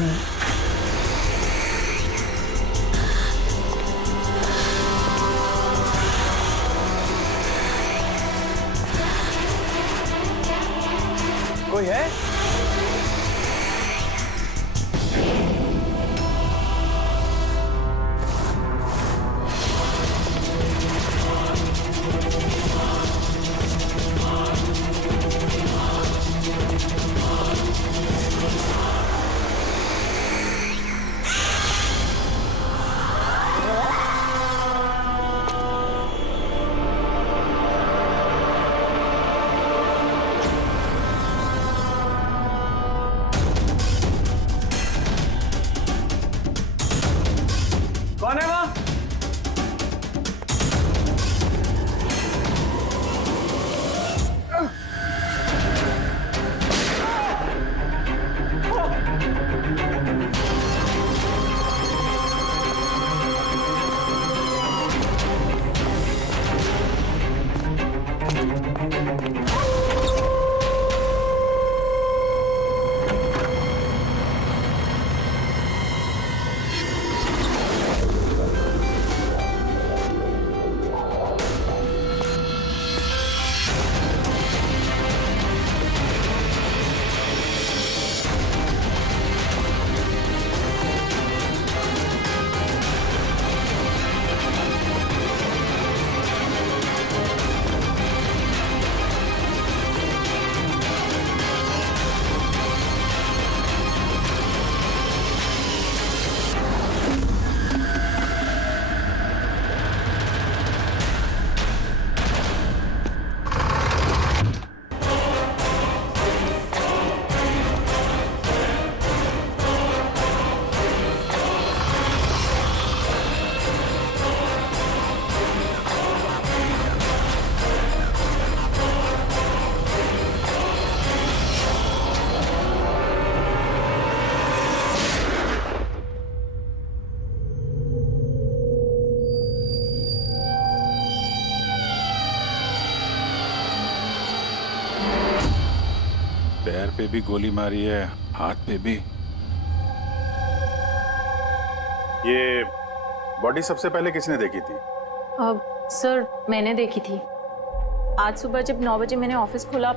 नहीं। कोई है? कौन है वहाँ? पैर पे भी गोली मारी है, हाथ पे भी। ये बॉडी सबसे पहले किसने देखी थी? सर मैंने देखी थी। आज सुबह जब 9 बजे मैंने ऑफिस खोला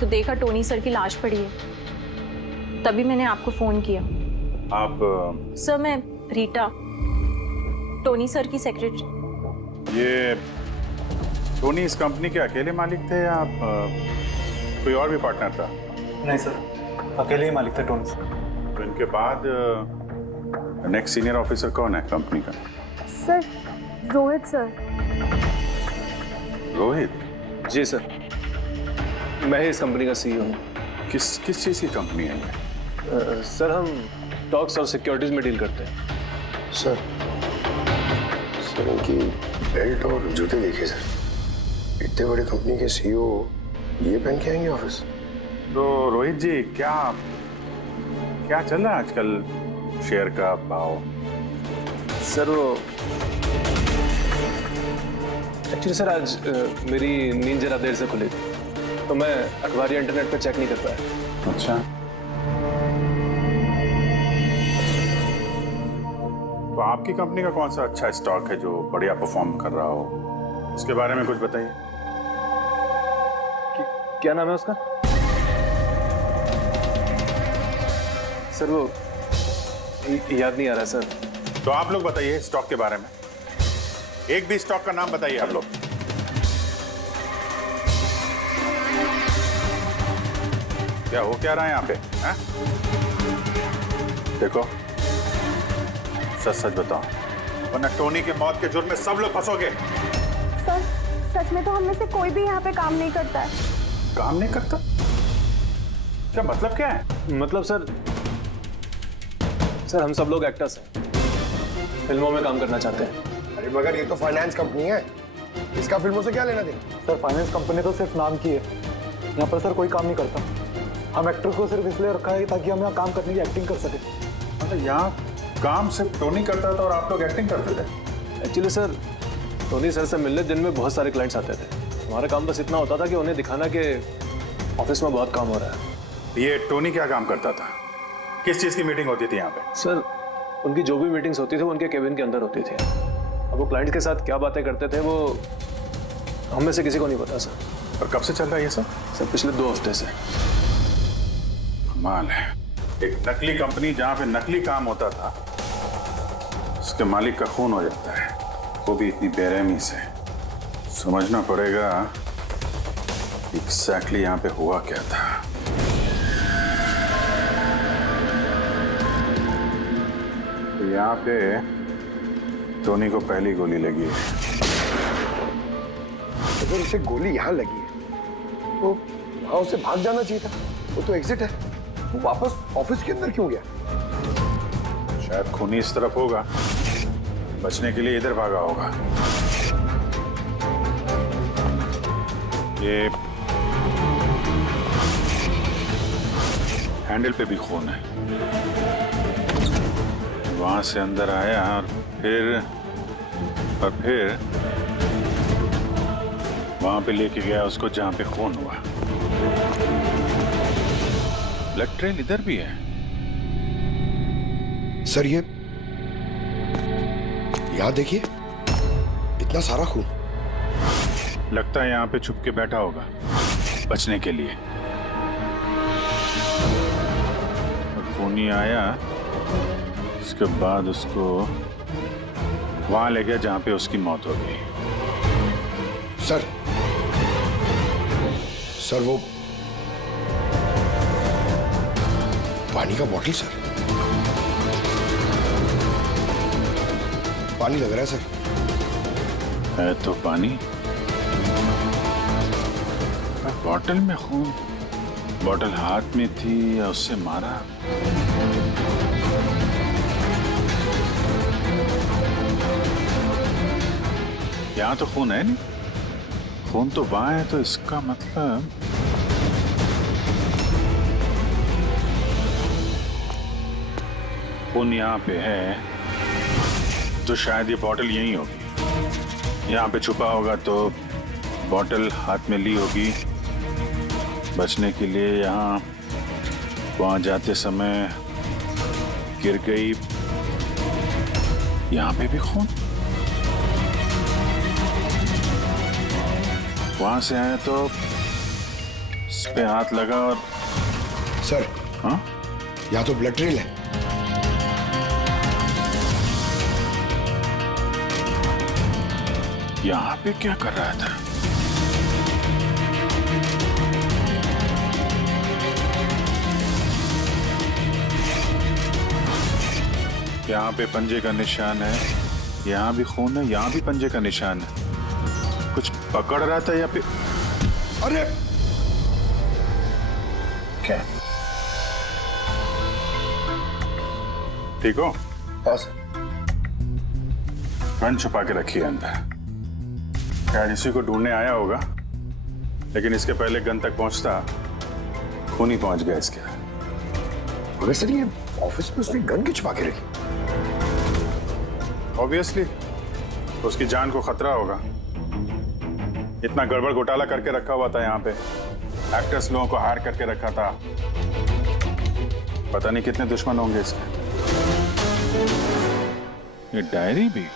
तो देखा टोनी सर की लाश पड़ी है, तभी मैंने आपको फोन किया। आप? सर मैं रीटा, टोनी सर की सेक्रेटरी। ये टोनी इस कंपनी के अकेले मालिक थे या आप कोई और भी पार्टनर था? नहीं सर, अकेले ही मालिक थे टोनी सर। तो इनके बाद नेक्स्ट सीनियर ऑफिसर कौन है कंपनी का? Sir Rohit sir. रोहित? जी सर, मैं ही इस कंपनी का सीईओ हूँ। किस चीज़ की कंपनी है ये? सर हम स्टॉक्स और सिक्योरिटीज में डील करते हैं। सर इनकी बेल्ट और जूते देखिए सर, इतने बड़ी कंपनी के सीईओ ये पहन के आएंगे ऑफिस? तो रोहित जी क्या चल रहा है आजकल शेयर का भाव? सर वो एक्चुअली सर आज मेरी नींद जरा देर से खुली थी, तो मैं अखबार या इंटरनेट पर चेक नहीं कर पाया। अच्छा, तो आपकी कंपनी का कौन सा अच्छा स्टॉक है जो बढ़िया परफॉर्म कर रहा हो, उसके बारे में कुछ बताइए। क्या नाम है उसका? सर वो याद नहीं आ रहा सर। तो आप लोग बताइए स्टॉक के बारे में, एक भी स्टॉक का नाम बताइए आप लोग। क्या हो क्या रहा है यहाँ पे? हैं? देखो सच सच बताओ, वरना टोनी की मौत के जुर्म में सब लोग फंसोगे। सर सच में तो हम में से कोई भी यहाँ पे काम नहीं करता है। काम नहीं करता? क्या मतलब क्या है? मतलब सर हम सब लोग एक्टर्स हैं, फिल्मों में काम करना चाहते हैं। अरे मगर ये तो फाइनेंस कंपनी है, इसका फिल्मों से क्या लेना देना? सर फाइनेंस कंपनी तो सिर्फ नाम की है, यहाँ पर सर कोई काम नहीं करता। हम एक्टर को सिर्फ इसलिए रखा है ताकि हम यहाँ काम करने की एक्टिंग कर सके। मतलब यहाँ काम सिर्फ टोनी करता था और आप लोग एक्टिंग करते थे? एक्चुअली सर टोनी सर से मिलने दिन में बहुत सारे क्लाइंट्स आते थे, हमारा काम बस इतना होता था कि उन्हें दिखाना कि ऑफिस में बहुत काम हो रहा है। ये टोनी क्या काम करता था? किस चीज की मीटिंग होती थी यहाँ पे? सर उनकी जो भी मीटिंग्स होती थी वो उनके केबिन के अंदर होती थी। अब वो क्लाइंट के साथ क्या बातें करते थे वो हम में से किसी को नहीं पता सर। और कब से चल रहा है ये सब? सर पिछले 2 हफ्ते से। कमाल है, एक नकली कंपनी जहाँ पे नकली काम होता था उसके मालिक का खून हो जाता है, वो भी इतनी बेरहमी से। समझना पड़ेगा एग्जैक्टली यहाँ पे हुआ क्या था। तो यहाँ पे टोनी को पहली गोली लगी है। अगर उसे गोली यहाँ लगी है तो वहां उसे भाग जाना चाहिए था, वो तो एग्जिट है। वो वापस ऑफिस के अंदर क्यों गया? शायद खूनी इस तरफ होगा, बचने के लिए इधर भागा होगा। ये हैंडल पे भी खून है। वहां से अंदर आया और फिर वहां पे लेके गया उसको जहां पे खून हुआ। ब्लड ट्रेल इधर भी है। सर ये यहाँ देखिए, इतना सारा खून। लगता है यहाँ पे छुप के बैठा होगा बचने के लिए। और खूनी आया, उसके बाद उसको वहां ले गया जहां पे उसकी मौत हो गई। सर वो पानी का बॉटल सर, पानी लग रहा है सर। है तो पानी, बॉटल में खून। बॉटल हाथ में थी या उससे मारा? यहाँ तो खून है नहीं, खून तो वहां है, तो इसका मतलब खून यहाँ पे है तो शायद ये बॉटल यहीं होगी। यहाँ पे छुपा होगा तो बॉटल हाथ में ली होगी बचने के लिए। यहाँ वहां जाते समय गिर गई। यहाँ पे भी खून, वहां से आया तो इस पे हाथ लगा और सर हाँ, यहाँ तो ब्लड ट्रेल है। यहाँ पे क्या कर रहा था? यहाँ पे पंजे का निशान है, यहाँ भी खून है, यहाँ भी पंजे का निशान है। कुछ पकड़ रहा था या फिर? अरे क्या? ठीक हो? हाँ सर। गन छुपा के रखी है अंदर। शायद इसी को ढूंढने आया होगा, लेकिन इसके पहले गन तक पहुंचता खून ही पहुंच गया इसके। मगर सर ये ऑफिस में उसने गन क्यों छुपा के रखी? ऑब्वियसली उसकी जान को खतरा होगा। इतना गड़बड़ घोटाला करके रखा हुआ था यहाँ पे, एक्टर्स लोगों को हायर करके रखा था। पता नहीं कितने दुश्मन होंगे इसके। ये डायरी भी।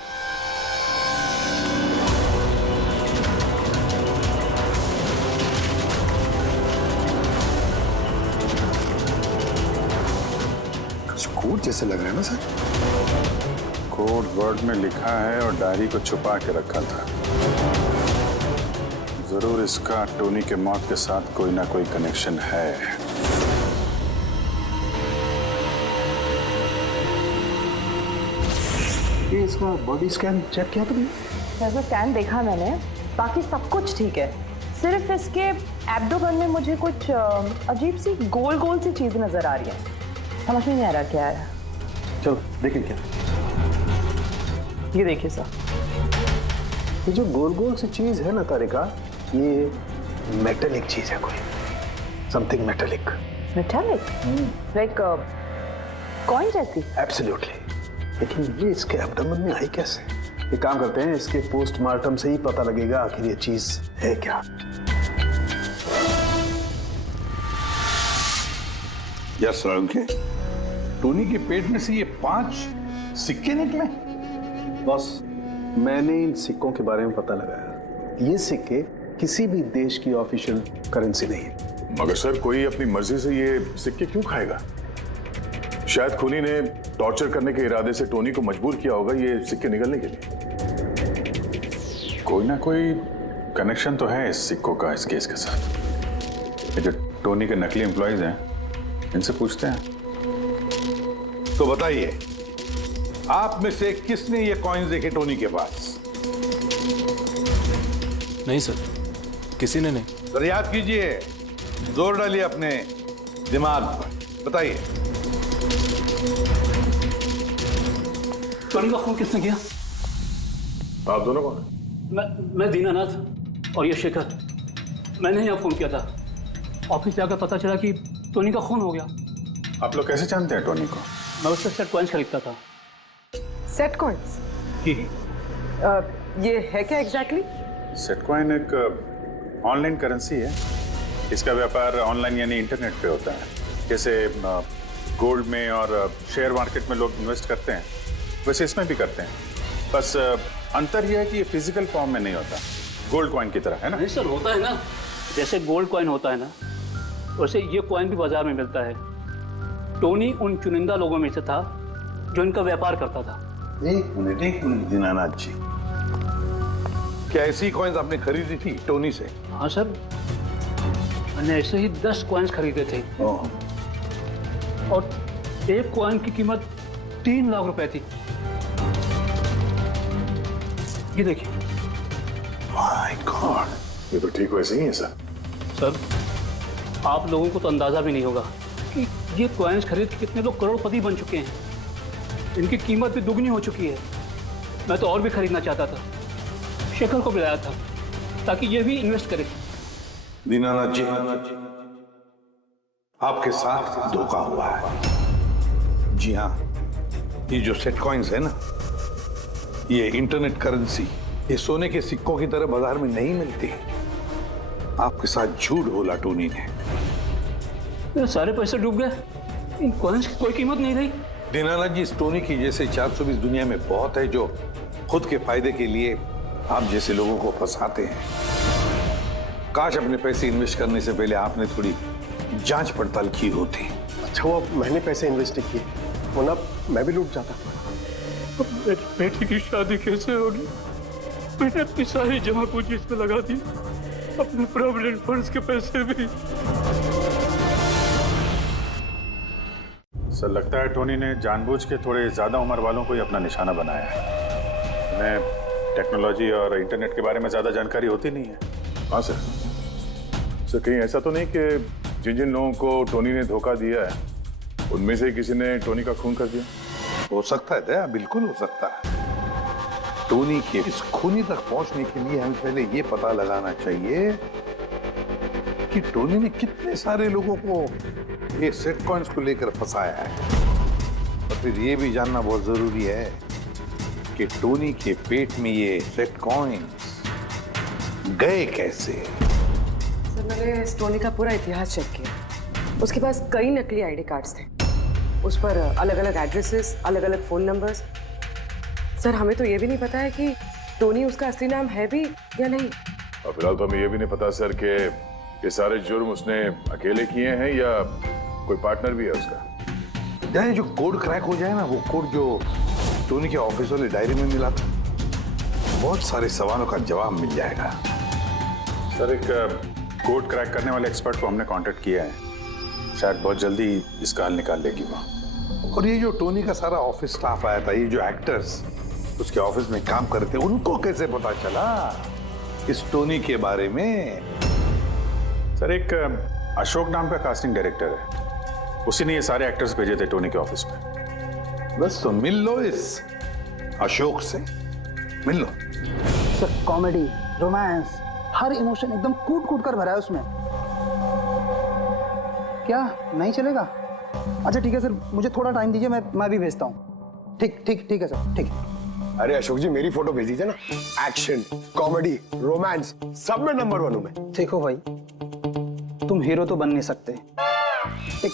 कोड जैसे लग रहा है ना सर? कोड वर्ड में लिखा है और डायरी को छुपा के रखा था। जरूर इसका टोनी के मौत के साथ कोई ना कोई कनेक्शन है। ये इसका बॉडी स्कैन चेक किया तुमने? सर स्कैन देखा मैंने, बाकी सब कुछ ठीक है। सिर्फ इसके एब्डोमेन में मुझे कुछ अजीब सी गोल गोल सी चीज नजर आ रही है, समझ में नहीं आ रहा क्या है। चलो देखें क्या। ये देखिए सर, ये जो गोल गोल सी चीज है ना तारिका, ये मेटेलिक चीज है, कोई something metallic. Metallic like coin जैसी? एब्सोल्युटली। लेकिन ये इसके एब्डोमेन में आई कैसे? एक काम करते हैं, इसके पोस्टमार्टम से ही पता लगेगा आखिर ये चीज है क्या। Yes sir. टोनी के पेट में से ये 5 सिक्के निकले? बॉस, मैंने इन सिक्कों के बारे में पता लगाया। ये सिक्के किसी भी देश की ऑफिशियल करेंसी नहीं है। मगर सर, कोई अपनी मर्जी से ये सिक्के क्यों खाएगा? शायद खूनी ने टॉर्चर करने के इरादे से टोनी को मजबूर किया होगा ये सिक्के निकलने के लिए। कोई ना कोई कनेक्शन तो है इस सिक्कों का इस केस के साथ। ये जो टोनी के नकली एम्प्लॉयज हैं, इनसे पूछते हैं। तो बताइए, आप में से किसने ये कॉइन्स देखे टोनी के पास? नहीं सर, किसी ने नहीं। तो याद कीजिए, जोर डालिए अपने दिमाग पर, बताइए। टोनी का खून किसने किया? आप दोनों कौन? मैं दीनानाथ और ये शेखर। मैंने यहाँ फोन किया था। ऑफिस जाकर पता चला कि टोनी का खून हो गया। आप लोग कैसे जानते हैं टोनी को? मैं उससे सेट कॉइन्स खरीदता था। Set coins? जी। ये है क्या एग्जैक्टली? सेट कॉइन एक ऑनलाइन करेंसी है। इसका व्यापार ऑनलाइन यानी इंटरनेट पे होता है। जैसे गोल्ड में और शेयर मार्केट में लोग इन्वेस्ट करते हैं, वैसे इसमें भी करते हैं। बस अंतर यह है कि ये फिजिकल फॉर्म में नहीं होता, गोल्ड कॉइन की तरह, है ना? नहीं सर, होता है ना। जैसे गोल्ड कॉइन होता है ना, वैसे ये कॉइन भी बाजार में मिलता है। टोनी उन चुनिंदा लोगों में से था जो इनका व्यापार करता था। एक मिनट दीनानाथ जी, क्या ऐसी कॉइन्स आपने खरीदी थी टोनी से? हाँ सर, मैंने ऐसे ही 10 कॉइन्स खरीदे थे और एक कॉइन की कीमत 3 लाख रुपए थी। ये देखिए। माय गॉड, ये तो ठीक वैसे ही है सर। सर, आप लोगों को तो अंदाजा भी नहीं होगा कि ये कॉइन्स खरीद के कितने लोग करोड़पति बन चुके हैं। इनकी कीमत भी दुगनी हो चुकी है। मैं तो और भी खरीदना चाहता था। शेखर को बुलाया था ताकि ये भी इन्वेस्ट करे। दीनानाथ जी, आपके साथ धोखा हुआ है। जी हाँ, ये जो सेट कॉइन्स है ना, ये इंटरनेट करेंसी, ये सोने के सिक्कों की तरह बाजार में नहीं मिलती। आपके साथ झूठ बोला टोनी ने। मेरे सारे पैसे डूब गए। इन कॉइन्स की कोई कीमत नहीं रही। दीनानाथ जी, इस टोनी की जैसे 420 दुनिया में बहुत है जो खुद के फायदे के लिए आप जैसे लोगों को फंसाते हैं। काश अपने पैसे इन्वेस्ट करने से पहले आपने थोड़ी जांच पड़ताल की होती। अच्छा वो मैंने पैसे इन्वेस्ट किए, वरना मैं भी लूट जाता। मेरी बेटी की शादी कैसे होगी? मैंने अपनी सारी जमा पूंजी इसमें लगा दी, अपने प्रोविडेंट फंड्स के पैसे भी। सर, लगता है टोनी ने जानबूझ के थोड़े ज्यादा उम्र वालों को ही अपना निशाना बनाया है। उन्हें टेक्नोलॉजी और इंटरनेट के बारे में ज्यादा जानकारी होती नहीं है। हाँ सर। सर, कहीं ऐसा तो नहीं कि जिन जिन लोगों को टोनी ने धोखा दिया है उनमें से किसी ने टोनी का खून कर दिया? हो सकता है दया, बिल्कुल हो सकता है। टोनी के इस खूनी तक पहुंचने के लिए हमें पहले ये पता लगाना चाहिए कि टोनी ने कितने सारे लोगों को ये सेट कॉइन्स को लेकर फंसाया है। और फिर ये भी जानना बहुत जरूरी है कि टोनी के पेट में ये सेट कॉइन्स गए कैसे। सर, मैंने इस टोनी का पूरा इतिहास चेक किया। उसके पास कई नकली आईडी कार्ड्स थे। उस पर अलग अलग एड्रेसेस, अलग अलग फोन नंबर्स। सर, हमें तो ये भी नहीं पता है कि टोनी उसका असली नाम है भी या नहीं। और फिलहाल तो हमें ये भी नहीं पता सर कि ये सारे जुर्म उसने अकेले किए हैं या कोई पार्टनर भी है उसका। यानी जो कोड क्रैक हो जाए ना, वो कोड जो टोनी के ऑफिस वाले डायरी में मिला था, बहुत सारे सवालों का जवाब मिल जाएगा। सर, एक कोड क्रैक करने वाले एक्सपर्ट को हमने कांटेक्ट किया है। शायद बहुत जल्दी इसका हल निकाल लेगी वो। और ये जो टोनी का सारा ऑफिस स्टाफ आया था, ये जो एक्टर्स उसके ऑफिस में काम करते, उनको कैसे पता चला इस टोनी के बारे में? सर, एक अशोक नाम का कास्टिंग डायरेक्टर है, उसी ने ये सारे एक्टर्स भेजे थे टोनी के ऑफिस में। बस तो मिल लो इस अशोक से, मिल लो। सर, कॉमेडी, रोमांस, हर इमोशन एकदम कूट कूट कर भरा है उसमें। क्या नहीं चलेगा? अच्छा ठीक है सर, मुझे थोड़ा टाइम दीजिए, मैं भी भेजता हूँ। ठीक है सर, ठीक है। अरे अशोक जी, मेरी फोटो भेज दीजिए ना। एक्शन, कॉमेडी, रोमांस, सब में नंबर 1 हूं मैं। देखो भाई, तुम हीरो तो बन नहीं सकते, एक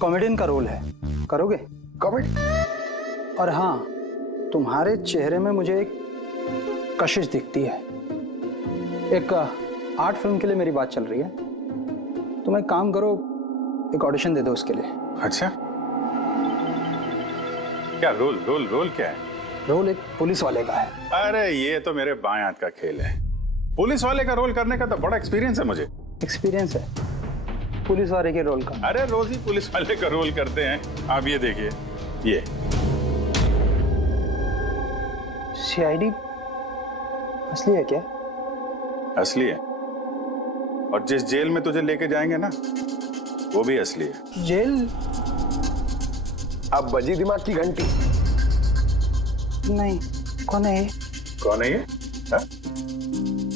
कॉमेडियन का रोल है। करोगे? कॉमेडी? और हाँ, तुम्हारे चेहरे में मुझे एक कशिश दिखती है। एक आर्ट फिल्म के लिए मेरी बात चल रही है। तुम एक काम करो, एक ऑडिशन दे दो उसके लिए। अच्छा, क्या रोल रोल रोल क्या है? रोल एक पुलिस वाले का है। अरे ये तो मेरे बाएं हाथ का खेल है। पुलिस वाले का रोल करने का तो बड़ा एक्सपीरियंस है मुझे। एक्सपीरियंस है पुलिस वाले के रोल का? अरे रोज ही पुलिस वाले का रोल करते हैं। आप ये देखिए, ये सीआईडी असली है क्या? असली है, और जिस जेल में तुझे लेके जाएंगे ना, वो भी असली है। जेल? अब बजी दिमाग की घंटी। नहीं, कौन है ये? कौन है ये? हा?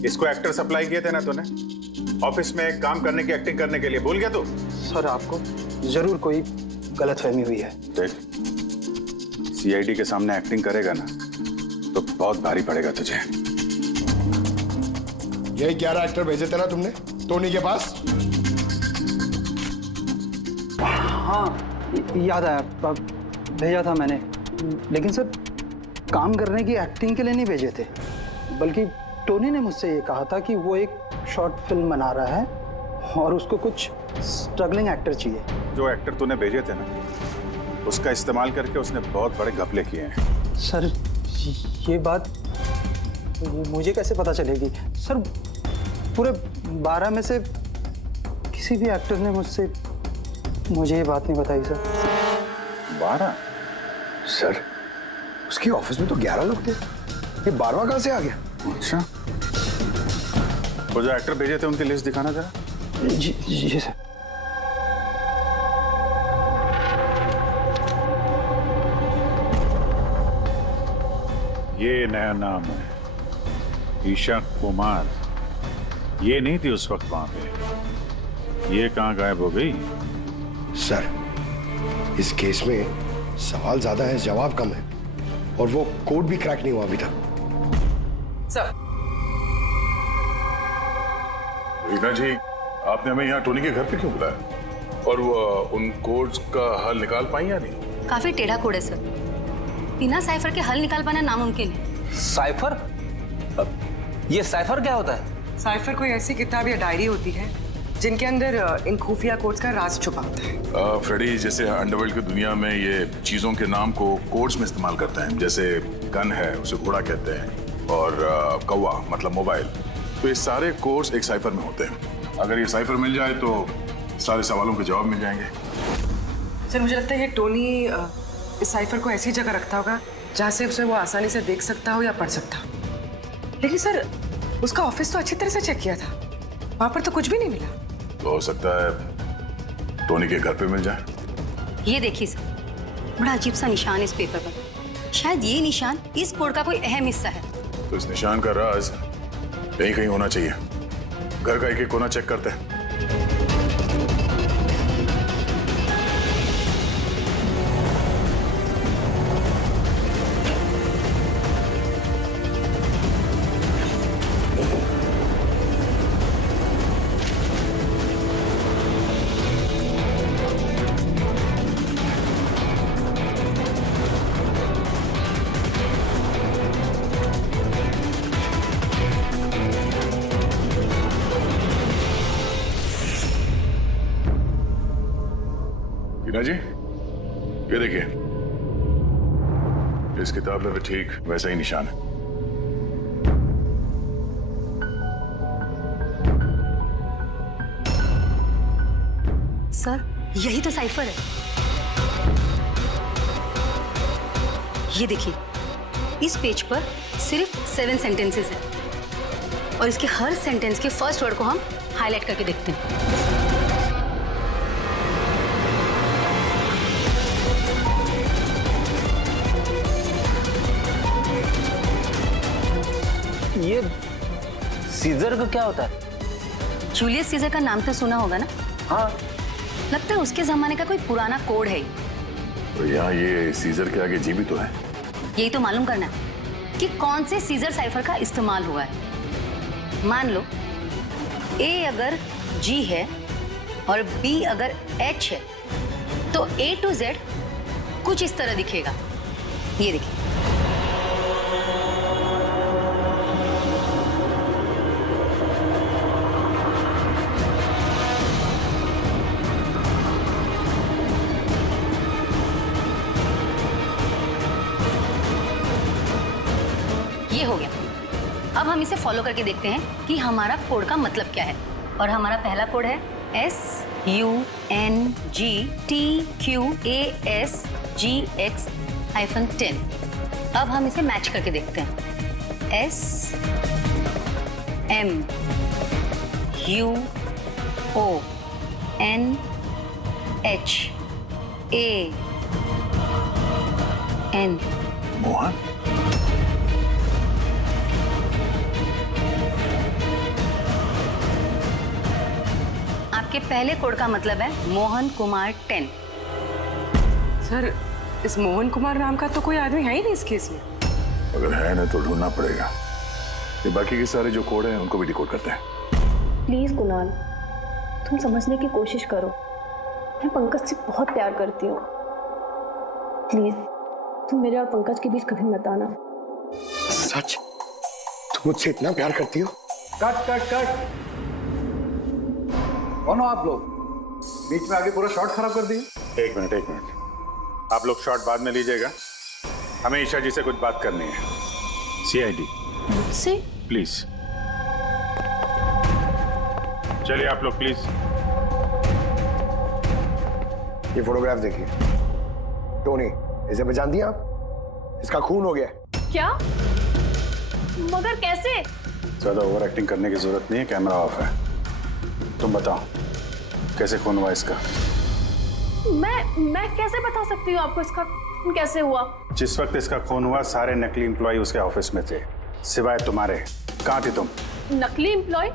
इसको एक्टर सप्लाई किए थे ना तूने ऑफिस में काम करने की, एक्टिंग करने के लिए। भूल गया तू? सर, आपको जरूर कोई गलतफहमी हुई है। देख, सीआईडी के सामने एक्टिंग करेगा ना तो बहुत भारी पड़ेगा तुझे। ये 11 एक्टर भेजे थे ना तुमने टोनी के पास? हाँ, याद आया, भेजा था मैंने। लेकिन सर, काम करने की, एक्टिंग के लिए नहीं भेजे थे, बल्कि टोनी ने मुझसे ये कहा था कि वो एक शॉर्ट फिल्म बना रहा है और उसको कुछ स्ट्रगलिंग एक्टर चाहिए। जो एक्टर तूने भेजे थे ना, उसका इस्तेमाल करके उसने बहुत बड़े घपले किए हैं। सर, ये बात मुझे कैसे पता चलेगी? सर, पूरे 12 में से किसी भी एक्टर ने मुझे ये बात नहीं बताई सर। 12? सर, उसकी ऑफिस में तो 11 लोग थे, ये 12वां कहां से आ गया? अच्छा, वो जो एक्टर भेजे थे उनकी लिस्ट दिखाना जरा। जी सर। ये नया नाम है, ईशा कुमार। ये नहीं थी उस वक्त वहां पे। ये कहां गायब हो गई? सर, इस केस में सवाल ज्यादा है, जवाब कम है, और वो कोड भी क्रैक नहीं हुआ अभी तक। सर, रीना जी, आपने हमें यहाँ टोनी के घर पे क्यों बुलाया? और वो उन कोड्स का हल निकाल पाई या नहीं? काफी टेढ़ा कोड है सर, बिना साइफर के हल निकाल पाना नामुमकिन है। साइफर? ये साइफर क्या होता है? साइफर कोई ऐसी किताब या डायरी होती है जिनके अंदर इन खुफिया कोड्स का राज छुपा होता है। फ्रेडी, जैसे अंडरवर्ल्ड की दुनिया में ये चीजों के नाम को कोड्स में इस्तेमाल करते हैं। जैसे गन है, उसे घोड़ा कहते हैं, और कौवा मतलब मोबाइल। तो ये सारे कोड्स एक साइफर में होते हैं। अगर ये साइफर मिल जाए तो सारे सवालों के जवाब मिल जाएंगे। सर, मुझे लगता है ये टोनी इस साइफर को ऐसी जगह रखता होगा जहाँ से उसे वो आसानी से देख सकता हो या पढ़ सकता हो। लेकिन सर, उसका ऑफिस तो अच्छी तरह से चेक किया था, वहां पर तो कुछ भी नहीं मिला। तो हो सकता है टोनी के घर पे मिल जाए। ये देखिए सर, बड़ा अजीब सा निशान इस पेपर पर। शायद ये निशान इस कोड का कोई अहम हिस्सा है। तो इस निशान का राज यहीं कहीं होना चाहिए। घर का एक-एक कोना चेक करते हैं। रीना जी, ये देखिए, इस किताब में भी ठीक वैसा ही निशान है। सर, यही तो साइफर है। ये देखिए, इस पेज पर सिर्फ 7 सेंटेंसेस है और इसके हर सेंटेंस के फर्स्ट वर्ड को हम हाईलाइट करके देखते हैं। ये सीजर का क्या होता है? जूलियस सीजर का नाम तो सुना होगा ना? हाँ। लगता है उसके जमाने का कोई पुराना कोड है। तो यहाँ ये सीजर के आगे जी भी तो है। यही तो मालूम करना है कि कौन से सीजर साइफर का इस्तेमाल हुआ है। मान लो ए अगर जी है और बी अगर एच है, तो A to Z कुछ इस तरह दिखेगा। ये देखिए। ये हो गया। अब हम इसे फॉलो करके देखते हैं कि हमारा कोड का मतलब क्या है। और हमारा पहला कोड है SUNGTQASGX-10। अब हम इसे मैच करके देखते हैं। SMUONHAN। मोहन? आपके पहले कोड का मतलब है मोहन कुमार 10। सर, इस मोहन कुमार नाम का तो कोई आदमी है ही नहीं इस केस में। अगर है ना तो ढूंढना पड़ेगा। ये बाकी के सारे जो कोड हैं उनको भी डिकोड करते हैं। प्लीज कुणाल, तुम समझने की कोशिश करो। मैं पंकज से बहुत प्यार करती हूँ। प्लीज तुम मेरे और पंकज के बीच कभी मत आना। सच? तुम मुझसे इतना प्यार करती हो? Cut cut cut. कौन हो आप लोग? बीच में आगे पूरा शॉट खराब कर दिए। एक मिनट। आप लोग शॉट बाद में लीजिएगा, हमें ईशा जी से कुछ बात करनी है। CID मुझसे? प्लीज चलिए आप लोग प्लीज। ये फोटोग्राफ देखिए। टोनी, इसे पहचान दिया आप? इसका खून हो गया। क्या? मगर कैसे? ज्यादा ओवर एक्टिंग करने की जरूरत नहीं है, कैमरा ऑफ है। तुम बताओ कैसे खून हुआ इसका? मैं कैसे बता सकती हूँ आपको इसका खून कैसे हुआ? जिस वक्त इसका खून हुआ सारे नकली एम्प्लॉय उसके ऑफिस में थे, सिवाय तुम्हारे। कहाँ थी तुम? नकली एम्प्लॉय?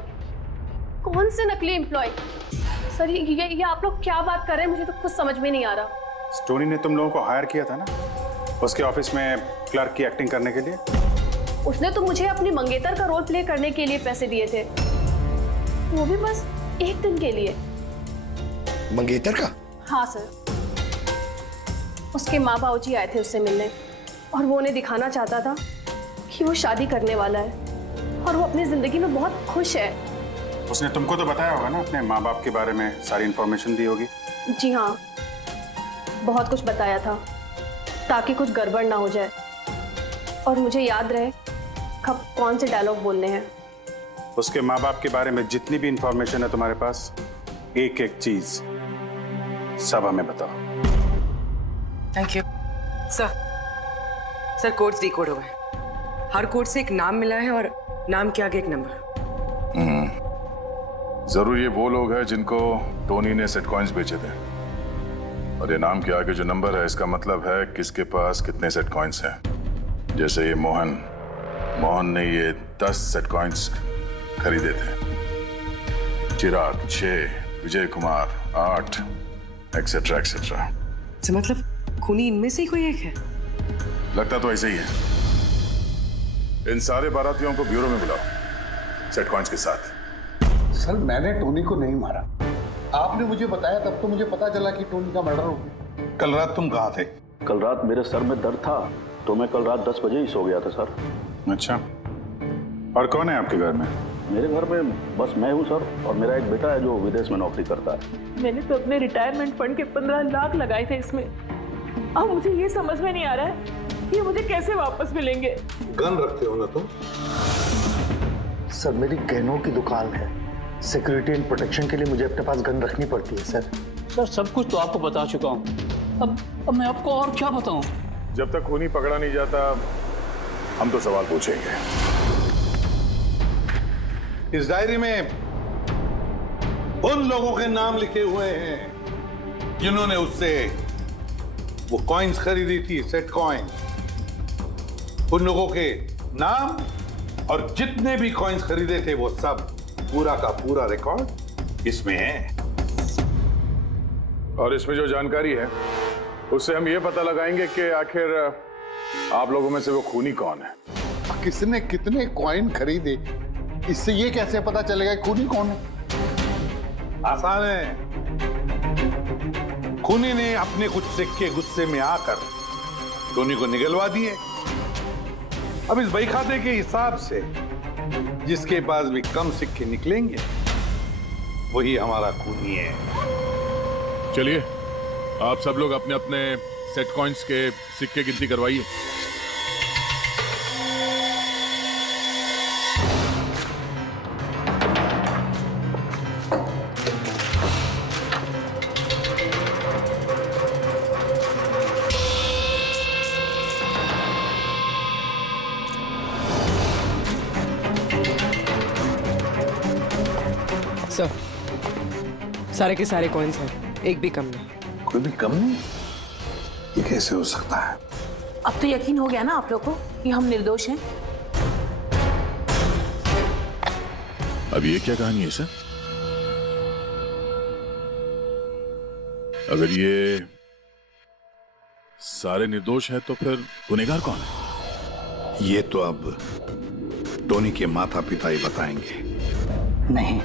कौन से नकली एम्प्लॉय? सर ये आप लोग क्या बात कर रहे हैं? मुझे तो कुछ समझ में नहीं आ रहा। टोनी ने तुम लोगों को हायर किया था ना उसके ऑफिस में क्लर्क की एक्टिंग करने के लिए। उसने तो मुझे अपनी मंगेतर का रोल प्ले करने के लिए पैसे दिए थे, वो भी बस एक दिन के लिए। मंगेतर का? हाँ सर। उसके माँ बाबूजी आए थे उससे मिलने और वो उन्हें दिखाना चाहता था कि वो शादी करने वाला है और वो अपनी जिंदगी में बहुत खुश है। उसने तुमको तो बताया होगा ना अपने माँ बाप के बारे में, सारी इंफॉर्मेशन दी होगी। जी हाँ, बहुत कुछ बताया था ताकि कुछ गड़बड़ ना हो जाए और मुझे याद रहे कब कौन से डायलॉग बोलने हैं। उसके माँ बाप के बारे में जितनी भी इंफॉर्मेशन है तुम्हारे पास, एक एक चीज सब हमें बताओ। Thank you sir. Codes decode हो गए। हर कोड से एक नाम मिला है और नाम के आगे एक नंबर। जरूर ये वो लोग हैं जिनको टोनी ने सेट कॉइन्स बेचे थे, और ये नाम के आगे जो नंबर है इसका मतलब है किसके पास कितने सेट कॉइन्स हैं। जैसे ये मोहन ने ये 10 सेट कॉइन्स खरीदे थे, चिराग 6, विजय कुमार 8, एक्सेट्रा एक्सेट्रा। मतलब खूनी इनमें से ही कोई एक है? लगता तो ऐसे ही है। इन सारे बारातियों को ब्यूरो में बुलाओ सेट कॉइन्स के साथ। सर, मैंने टोनी को नहीं मारा। आपने मुझे बताया तब तो मुझे पता चला कि टोनी का मर्डर हो गया। कल रात तुम कहाँ थे? कल रात मेरे सर में दर्द था तो मैं कल रात 10 बजे ही सो गया था सर। अच्छा, और कौन है आपके घर में? मेरे घर में बस मैं हूँ सर, और मेरा एक बेटा है जो विदेश में नौकरी करता है। मैंने तो अपने रिटायरमेंट फंड के 15 लाख लगाए थे इसमें। अब मुझे ये समझ में नहीं आ रहा है कि मुझे कैसे वापस मिलेंगे। गन रखते हो ना तुम? सर, मेरी गहनों की दुकान है, सिक्योरिटी एंड प्रोटेक्शन के लिए मुझे अपने पास गन रखनी पड़ती है सर। सर, सब कुछ तो आपको बता चुका हूँ, अब मैं आपको और क्या बताऊँ? जब तक खूनी पकड़ा नहीं जाता हम तो सवाल पूछेंगे। इस डायरी में उन लोगों के नाम लिखे हुए हैं जिन्होंने उससे वो कॉइन्स खरीदी थी, सेट कॉइन। उन लोगों के नाम और जितने भी कॉइन्स खरीदे थे वो सब, पूरा का पूरा रिकॉर्ड इसमें है। और इसमें जो जानकारी है उससे हम ये पता लगाएंगे कि आखिर आप लोगों में से वो खूनी कौन है। किसने कितने कॉइन खरीदे, इससे ये कैसे पता चलेगा खूनी कौन है? आसान है। खूनी ने अपने कुछ सिक्के गुस्से में आकर टोनी को निगलवा दिए। अब इस बही खाते के हिसाब से जिसके पास भी कम सिक्के निकलेंगे वही हमारा खूनी है। चलिए आप सब लोग अपने अपने सेट कॉइन्स के सिक्के गिनती करवाइए। सर सारे के सारे कॉइन्स हैं, एक भी कम नहीं। कोई भी कम नहीं? ये कैसे हो सकता है? अब तो यकीन हो गया ना आप लोग को कि हम निर्दोष हैं। अब ये क्या कहानी है सर? अगर ये सारे निर्दोष हैं तो फिर गुनहगार कौन है? ये तो अब टोनी के माता पिता ही बताएंगे। नहीं,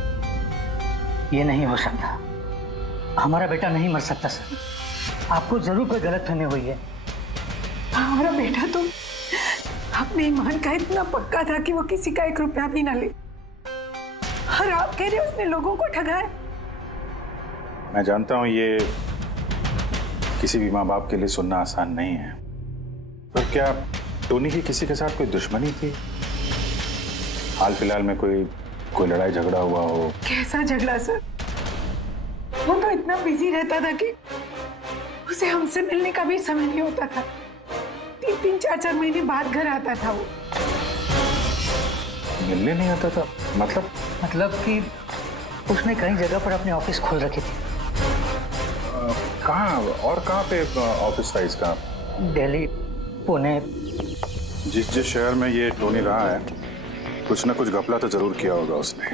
ये नहीं हो सकता। हमारा बेटा नहीं मर सकता सर। आपको जरूर कोई गलतफहमी हुई है। हमारा बेटा तो अपने ईमान का इतना पक्का था कि वो किसी का 1 रुपया भी ना ले, और आप कह रहे हो उसने लोगों को ठगा है। मैं जानता हूं ये किसी भी माँ बाप के लिए सुनना आसान नहीं है, पर क्या टोनी की किसी के साथ कोई दुश्मनी थी? हाल फिलहाल में कोई लड़ाई झगड़ा हुआ हो? कैसा झगड़ा सर? वो तो इतना बिजी रहता था कि उसे हमसे मिलने का भी समय नहीं होता था। 3-3, 4-4 महीने बाद घर आता था वो। मिलने नहीं आता था? मतलब कि उसने कई जगह पर अपने ऑफिस खोल रखे थे। कहाँ और कहाँ पे ऑफिस था इसका? दिल्ली, पुणे। जिस शहर में ये टोनी रहा है कुछ ना कुछ घपला तो जरूर किया होगा उसने।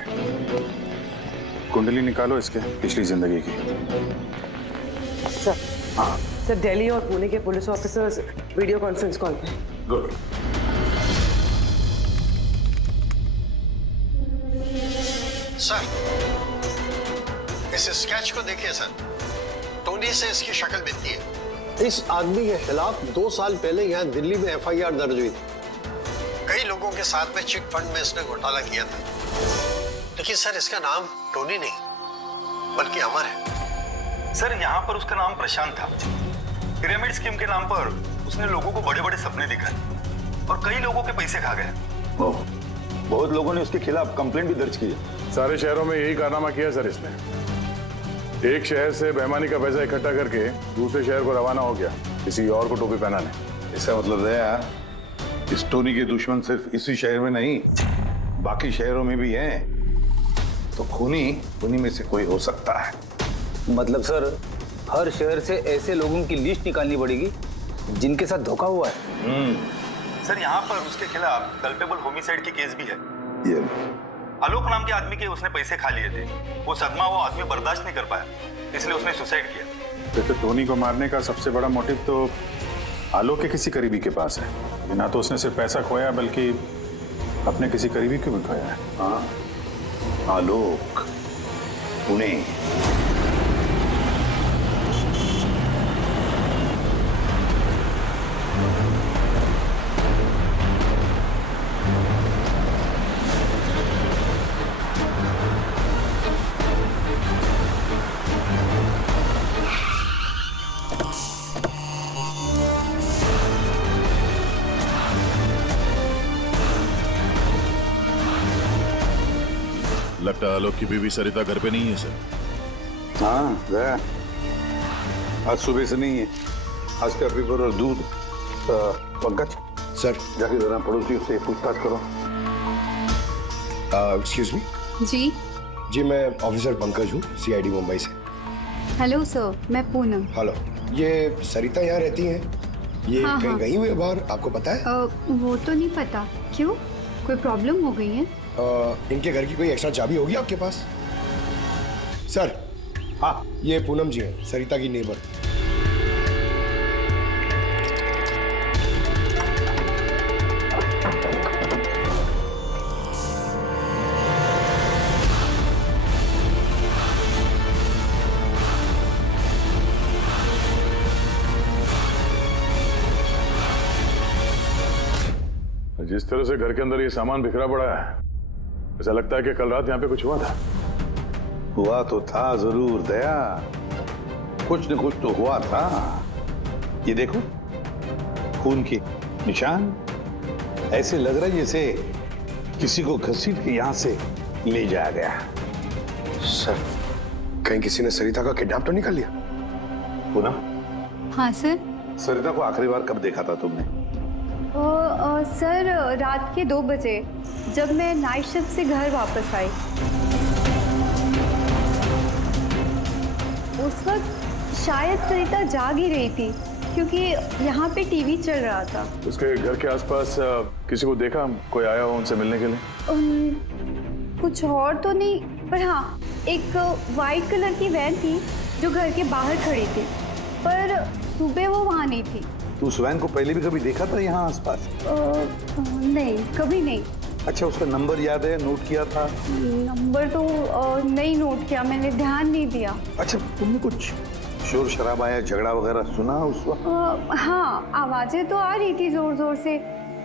कुंडली निकालो इसके पिछली जिंदगी की। सर, हाँ सर, दिल्ली और पुणे के police officers video conference call पे। गुड। सर, इस स्केच को देखिए सर। टोनी से इसकी शक्ल मिलती है। इस आदमी के खिलाफ 2 साल पहले यहाँ दिल्ली में FIR दर्ज हुई थी। कई लोगों के साथ में चिट फंड में इसने घोटाला किया था, लेकिन सर इसका नाम टोनी नहीं बल्कि अमर है। सर यहाँ पर उसका नाम प्रशांत था। पिरामिड स्कीम के नाम पर उसने लोगों को बड़े बड़े सपने दिखाए और कई लोगों के पैसे खा गया। बहुत लोगों ने उसके खिलाफ कंप्लेंट भी दर्ज की है। सारे शहरों में यही कारनामा किया सर इसने। एक शहर से बेईमानी का पैसा इकट्ठा करके दूसरे शहर को रवाना हो गया किसी और को टोपी पहनाने। इसका मतलब है इस टोनी के दुश्मन सिर्फ इसी शहर में नहीं बाकी शहरों में भी हैं। तो खूनी में से कोई हो सकता है। मतलब सर हर शहर से ऐसे लोगों की लिस्ट निकालनी पड़ेगी जिनके साथ धोखा हुआ है। सर यहाँ पर उसके खिलाफ कल्पेबल होमिसाइड की केस भी है। ये आलोक नाम के आदमी के उसने पैसे खा लिए थे। वो सदमा वो आदमी बर्दाश्त नहीं कर पाया, इसलिए उसने सुसाइड किया। तो टोनी को मारने का सबसे बड़ा मोटिव तो आलोक के किसी करीबी के पास है। ना तो उसने सिर्फ पैसा खोया बल्कि अपने किसी करीबी को भी खोया है। हाँ, आलोक, पुणे। लगता है आलोक की बीवी सरिता घर पे नहीं है सर। हाँ गया, आज सुबह से नहीं है। आज का पेपर और दूध। पंकज सर, जाके जरा पड़ोसियों से पूछताछ करो। Excuse me. जी मैं ऑफिसर पंकज हूँ, CID मुंबई से। हेलो सर, मैं पूनम। हेलो, ये सरिता यहाँ रहती हैं? ये हाँ, कहीं हाँ। गई हुई है बाहर, आपको पता है? वो तो नहीं पता। क्यों, कोई प्रॉब्लम हो गई है? इनके घर की कोई एक्स्ट्रा चाबी होगी आपके पास? सर, हाँ, ये पूनम जी हैं, सरिता की नेबर। जिस तरह से घर के अंदर ये सामान बिखरा पड़ा है, ऐसा लगता है कि कल रात यहाँ पे कुछ हुआ था। हुआ तो था जरूर दया, कुछ न कुछ तो हुआ था। ये देखो, खून के निशान, ऐसे लग रहा है जैसे किसी को घसीट के यहां से ले जाया गया। सर, कहीं किसी ने सरिता का किडनैप तो नहीं कर लिया? पूनम? हाँ सर। सरिता को आखिरी बार कब देखा था तुमने? सर रात के 2 बजे, जब मैं नाइट शिफ्ट से घर वापस आई। उस वक्त शायद सरिता जाग ही रही थी, क्योंकि यहाँ पे टीवी चल रहा था। उसके घर के आसपास किसी को देखा, कोई आया हो उनसे मिलने के लिए? कुछ और तो नहीं, पर हाँ, एक वाइट कलर की वैन थी जो घर के बाहर खड़ी थी, पर सुबह वो वहाँ नहीं थी। तू उस वैन को पहले भी कभी देखा था यहाँ आसपास? नहीं, कभी नहीं। अच्छा, उसका नंबर याद है, नोट किया था? नंबर तो नहीं नोट किया, मैंने ध्यान नहीं दिया। अच्छा, तुमने कुछ शोर शराबा या झगड़ा वगैरह सुना उस वक्त? हाँ, आवाजें तो आ रही थी जोर जोर से,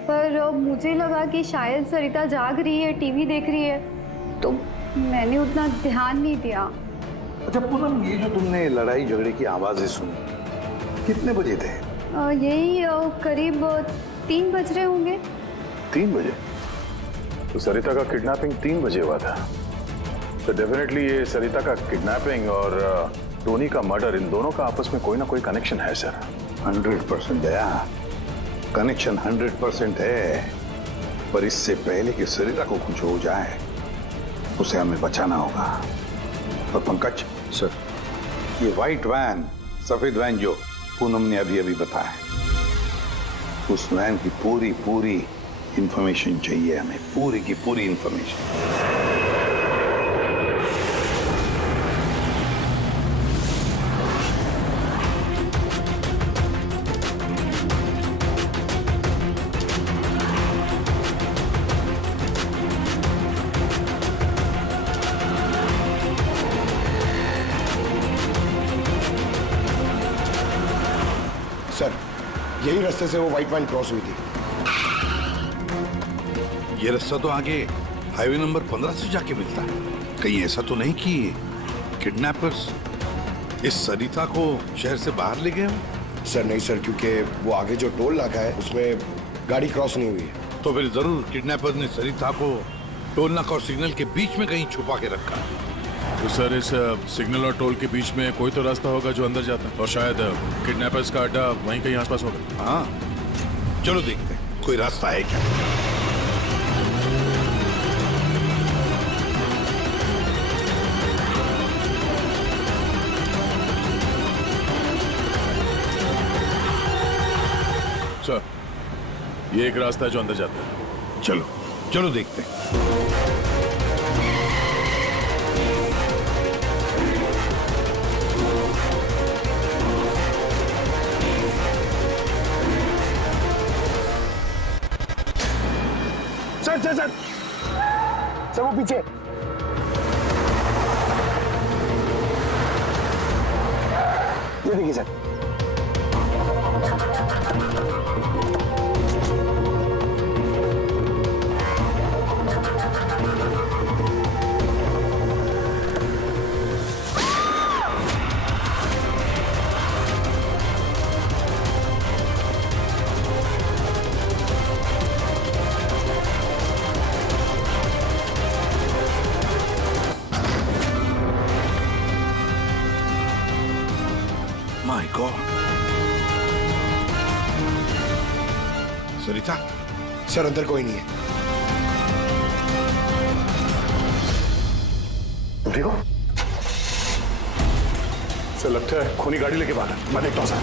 पर मुझे लगा कि शायद सरिता जाग रही है, टीवी देख रही है, तो मैंने उतना ध्यान नहीं दिया। अच्छा पूनम, ये जो तुमने लड़ाई झगड़े की आवाजें सुनी, कितने बजे थे? यही करीब 3 बज रहे होंगे। 3 बजे? तो सरिता का किडनैपिंग 3 बजे हुआ था। तो डेफिनेटली ये सरिता का किडनैपिंग और टोनी का मर्डर, इन दोनों का आपस में कोई ना कोई कनेक्शन है सर। 100% दया, कनेक्शन 100% है, पर इससे पहले कि सरिता को कुछ हो जाए, उसे हमें बचाना होगा। और पंकज सर, ये व्हाइट वैन, सफेद वैन जो पूनम ने अभी अभी बताया, उस वैन की पूरी इंफॉर्मेशन चाहिए हमें, पूरी की पूरी इंफॉर्मेशन। सर, यही रास्ते से वो व्हाइट वैन क्रॉस हुई थी। ये रास्ता तो आगे हाईवे नंबर 15 से जाके मिलता है। कहीं ऐसा तो नहीं कि किडनैपर्स इस सरिता को शहर से बाहर ले गए हो? सर नहीं सर, क्योंकि वो आगे जो टोल नाका है उसमें गाड़ी क्रॉस नहीं हुई है। तो फिर जरूर किडनैपर ने सरिता को टोल नाका और सिग्नल के बीच में कहीं छुपा के रखा है। तो सर, इस सिग्नल और टोल के बीच में कोई तो रास्ता होगा जो अंदर जाता है, और शायद किडनैपर्स का अड्डा वहीं कहीं आसपास होगा। हाँ, चलो देखते हैं कोई रास्ता है क्या। सर, ये एक रास्ता है जो अंदर जाता है। चलो चलो देखते हैं। सर वो पीछे। ये देखिए sir. My God, Sarita? Sir अंदर कोई नहीं है। ठीक हो? सर लगता है खूनी गाड़ी लेके बाहर है। मैं देखता हूँ सर।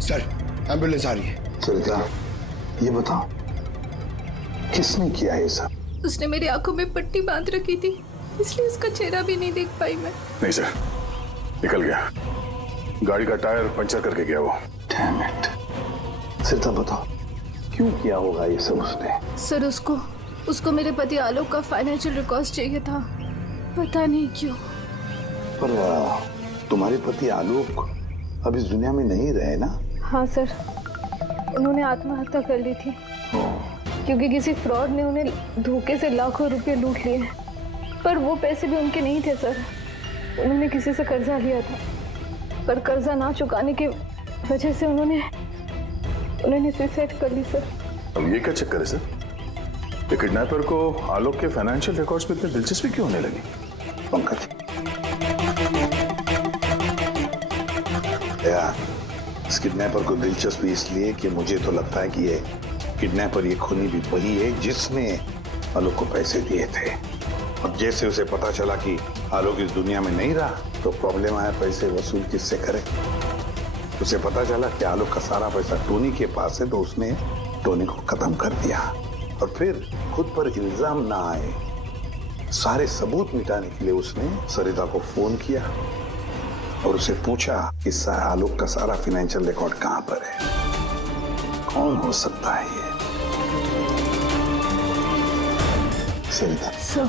सर एम्बुलेंस आ रही है। सरिता, ये बताओ किसने किया ये सब? उसने मेरी आंखों में पट्टी बांध रखी थी, इसलिए उसका चेहरा भी नहीं देख पाई मैं। नहीं सर, निकल गया। गाड़ी का टायर पंचर करके गया वो। Damn it. सरिता बताओ, क्यों किया होगा ये सब उसने? सर उसको मेरे पति आलोक का फाइनेंशियल रिकॉर्ड चाहिए था, पता नहीं क्यों। पर तुम्हारे पति आलोक अब इस दुनिया में नहीं रहे ना? हाँ सर, उन्होंने आत्महत्या कर ली थी क्योंकि किसी फ्रॉड ने उन्हें धोखे से लाखों रुपए लूट लिए। पर वो पैसे भी उनके नहीं थे सर, उन्होंने किसी से कर्जा लिया था, पर कर्जा ना चुकाने की वजह से उन्होंने सुसाइड कर ली सर। अब ये क्या चक्कर है सर? ये किडनैपर को आलोक के फाइनेंशियल रिकॉर्ड्स में इतनी दिलचस्पी क्यों होने लगी? पंकज, इस किडनैपर को दिलचस्पी इसलिए कि मुझे तो लगता है कि ये किडनैपर, ये खूनी भी वही है जिसने आलोक को पैसे दिए थे। अब जैसे उसे पता चला कि आलोक इस दुनिया में नहीं रहा तो प्रॉब्लम आया, पैसे वसूल किससे करे। उसे पता चला कि आलोक का सारा पैसा टोनी के पास है तो उसने टोनी को खत्म कर दिया और फिर खुद पर इल्जाम ना आए सारे सबूत मिटाने के लिए उसने सरिता को फोन किया और उसे पूछा कि आलोक का सारा फाइनेंशियल रिकॉर्ड कहां पर है। कौन हो सकता है ये? सरिता सर,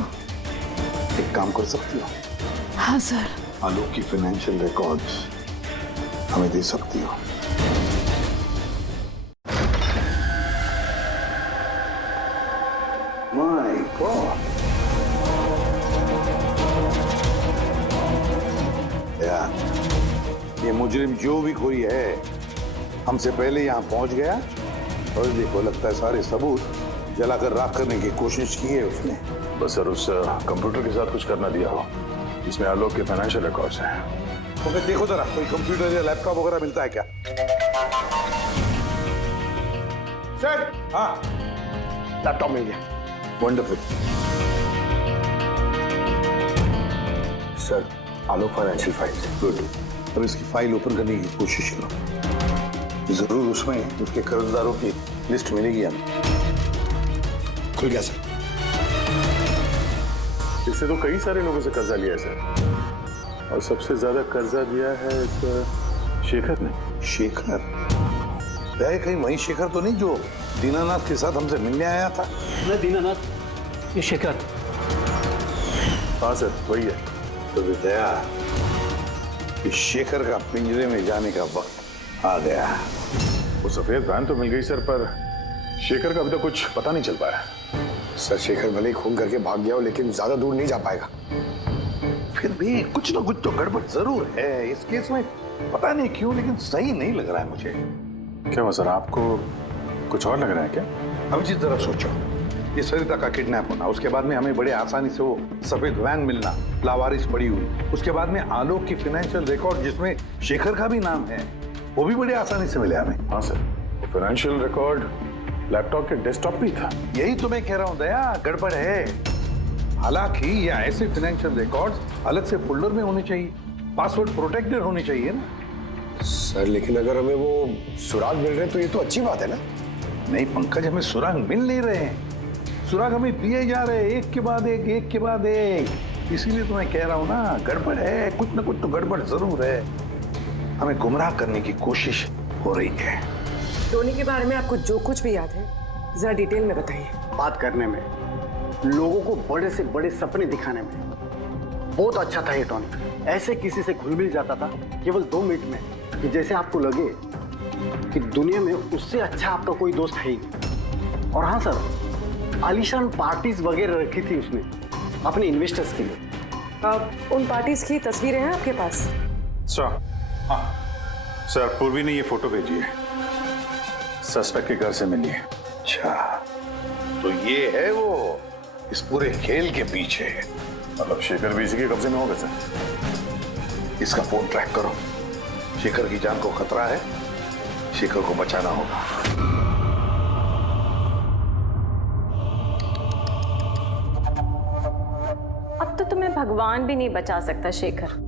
एक काम कर सकती हो? हाँ सर। आलोक की फाइनेंशियल रिकॉर्ड्स हमें दे सकती हो? माय गॉड, ये मुजरिम जो भी कोई है हमसे पहले यहाँ पहुंच गया और देखो लगता है सारे सबूत जलाकर राख करने की कोशिश की है उसने। बस सर उस कंप्यूटर के साथ कुछ करना दिया हो जिसमें आलोक के फाइनेंशियल रिकॉर्ड्स हैं। तो फिर देखो जरा कोई कंप्यूटर या लैपटॉप वगैरह मिलता है क्या? सर, हाँ, लैपटॉप मिल गया। वंडरफुल। सर, आलोक फाइनेंशियल फाइल्स। गुड। अब इसकी फाइल ओपन करने की कोशिश करो, जरूर उसमें उसके कर्जदारों की लिस्ट मिलेगी हमें। खुल गया सर। इससे तो कई सारे लोगों से कर्जा लिया है सर, और सबसे ज्यादा कर्जा दिया है शेखर ने। शेखर? कहीं वही शेखर तो नहीं जो दीनानाथ के साथ हमसे मिलने आया था? मैं दीनानाथ, ये शेखर। हाँ सर, वही है। तो दया, इस शेखर का पिंजरे में जाने का वक्त आ गया। वो सफेद वैन तो मिल गई सर, पर शेखर का अभी तक कुछ पता नहीं चल पाया। सर, शेखर भले ही खून करके भाग गया हो लेकिन ज्यादा दूर नहीं जा पाएगा। फिर भी कुछ ना कुछ तो गड़बड़ जरूर है इस केस में, पता नहीं क्यों लेकिन सही नहीं लग रहा है मुझे। क्या हुआ सर, आपको कुछ और लग रहा है क्या? अब जिस तरफ सोचो, ये सरिता का किडनैप होना, उसके बाद में हमें बड़े आसानी से वो सफेद वैन मिलना लावारिस पड़ी हुई, उसके बाद में आलोक की फाइनेंशियल रिकॉर्ड जिसमें शेखर का भी नाम है वो भी बड़े आसानी से मिले हमें। हाँ सर, वो फाइनेंशियल रिकॉर्ड लैपटॉप के डेस्कटॉप पे था। यही तो मैं कह रहा हूँ दया, गड़बड़ है। हालांकि ये ऐसे फाइनेंशियल रिकॉर्ड्स अलग से फोल्डर में होने चाहिए, पासवर्ड प्रोटेक्टेड होने चाहिए ना। सर, लेकिन अगर हमें वो सुराग मिल रहे हैं तो ये तो अच्छी बात है ना? नहीं पंकज, हमें सुराग मिल नहीं रहे हैं, सुराग हमें दिए जा रहे हैं एक के बाद एक, एक के बाद एक। इसीलिए तो मैं कह रहा हूँ ना, गड़बड़ है, कुछ ना कुछ तो गड़बड़ जरूर है। हमें गुमराह करने की कोशिश हो रही है। टोनी के बारे में आपको जो कुछ भी याद है जरा डिटेल में बताइए। बात करने में, लोगों को बड़े से बड़े सपने दिखाने में बहुत अच्छा था ये टोनी। ऐसे किसी से घुल मिल जाता था केवल 2 मिनट में कि जैसे आपको लगे कि दुनिया में उससे अच्छा आपका कोई दोस्त है ही। और हाँ सर, आलीशान पार्टीज वगैरह रखी थी उसने अपने इन्वेस्टर्स के लिए। उन पार्टीज की तस्वीरें हैं आपके पास? सर, हाँ सर, पूर्वी ने ये फोटो भेजी है, सस्पेक्ट के घर से मिली है। अच्छा, तो ये है वो इस पूरे खेल के पीछे। मतलब शेखर भी इसी के कब्जे में होगा सर? इसका फोन ट्रैक करो, शेखर की जान को खतरा है, शेखर को बचाना होगा। अब तो तुम्हें भगवान भी नहीं बचा सकता शेखर।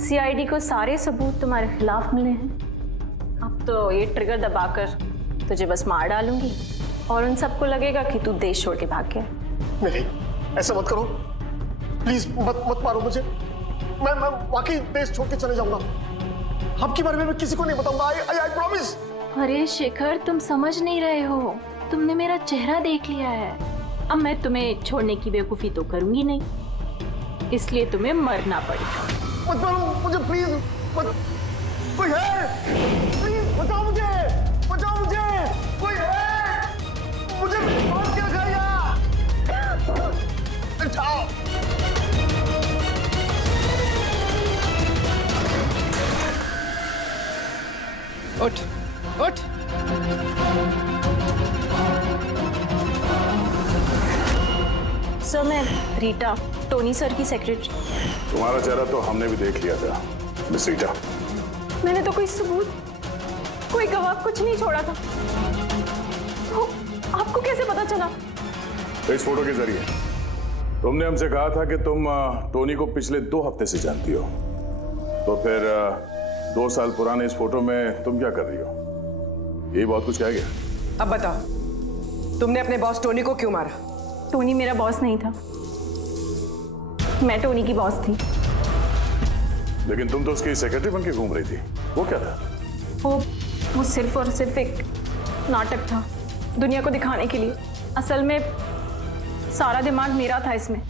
सीआईडी को सारे सबूत तुम्हारे खिलाफ मिले हैं। अब तो ये ट्रिगर दबाकर तुझे बस मार डालूंगी और उन सबको लगेगा कि तू देश छोड़ के भाग गया। नहीं, ऐसा मत करो प्लीज, मत मारो मुझे। मैं वाकई देश छोड़ के चले जाऊंगा। आपके बारे में मैं किसी को नहीं बताऊंगा। I promise. अरे शेखर, तुम समझ नहीं रहे हो। तुमने मेरा चेहरा देख लिया है। अब मैं तुम्हें छोड़ने की बेवकूफ़ी तो करूंगी नहीं, इसलिए तुम्हें मरना पड़ेगा। मत मारो मुझे प्लीज, मत। कोई है? प्लीज बचाओ मुझे, बचाओ मुझे, कोई है? मुझे बांध के रखा यहाँ। उठाओ। उठ, उठ। सर, मैं रीटा, टोनी सर की सेक्रेटरी। तुम्हारा चेहरा तो हमने भी देख लिया था मिस रीटा। मैंने तो कोई सबूत, कोई गवाह कुछ नहीं छोड़ा था। तो आपको कैसे पता चला? इस फोटो के जरिए। तुमने हमसे कहा था कि तुम टोनी को पिछले 2 हफ्ते से जानती हो, तो फिर 2 साल पुराने इस फोटो में तुम क्या कर रही हो? ये बहुत कुछ कह गया। अब बताओ, तुमने अपने बॉस टोनी को क्यों मारा? टोनी मेरा बॉस नहीं था, मैं टोनी की बॉस थी। लेकिन तुम तो उसकी सेक्रेटरी बन के घूम रही थी, वो क्या था? वो सिर्फ और सिर्फ एक नाटक था, दुनिया को दिखाने के लिए। असल में सारा दिमाग मेरा था इसमें।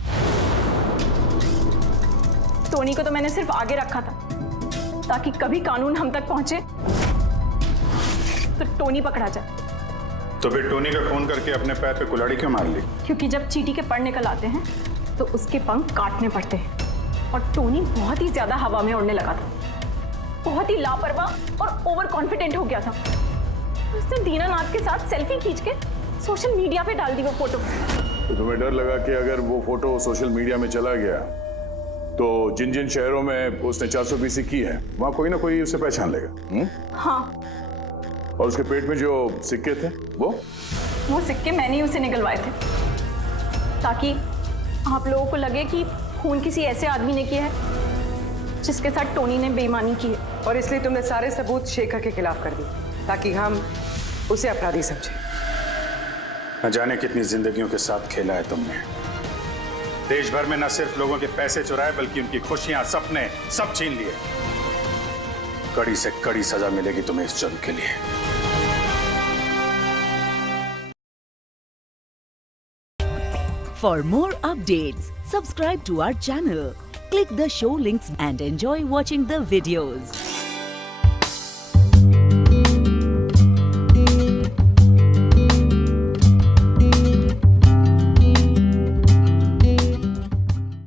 टोनी को तो मैंने सिर्फ आगे रखा था ताकि कभी कानून हम तक पहुंचे तो टोनी पकड़ा जाए। तो फिर टोनी का फोन करके अपने पैर पे कुल्हाड़ी क्यों मार ली? क्योंकि जब चींटी के पर निकल आते हैं तो उसके पंख काटने पड़ते हैं, और टोनी बहुत ही ज्यादा हवा में उड़ने लगा था, बहुत ही लापरवाह और ओवर कॉन्फिडेंट हो गया था। उसने दीनानाथ के साथ सेल्फी खींच के सोशल मीडिया पे डाल दी वो फोटो। तो तुम्हें डर लगा कि अगर वो फोटो सोशल मीडिया में चला गया तो जिन जिन शहरों में उसने 420 की है वहां कोई ना कोई उसे पहचान लेगा। हाँ, और उसके पेट में जो सिक्के थे वो सिक्के मैंने ही उसे निकलवाए थे ताकि आप लोगों को लगे कि खून किसी ऐसे आदमी ने किया है जिसके साथ टोनी ने बेईमानी की है। और इसलिए तुमने सारे सबूत शेखर के खिलाफ कर दिए ताकि हम उसे अपराधी समझें। न जाने कितनी जिंदगियों के साथ खेला है तुमने। देश भर में न सिर्फ लोगों के पैसे चुराए बल्कि उनकी खुशियां, सपने सब छीन लिए। कड़ी से कड़ी सजा मिलेगी तुम्हें इस जुर्म के लिए। For more updates, subscribe to our channel, click the show links and enjoy watching the videos.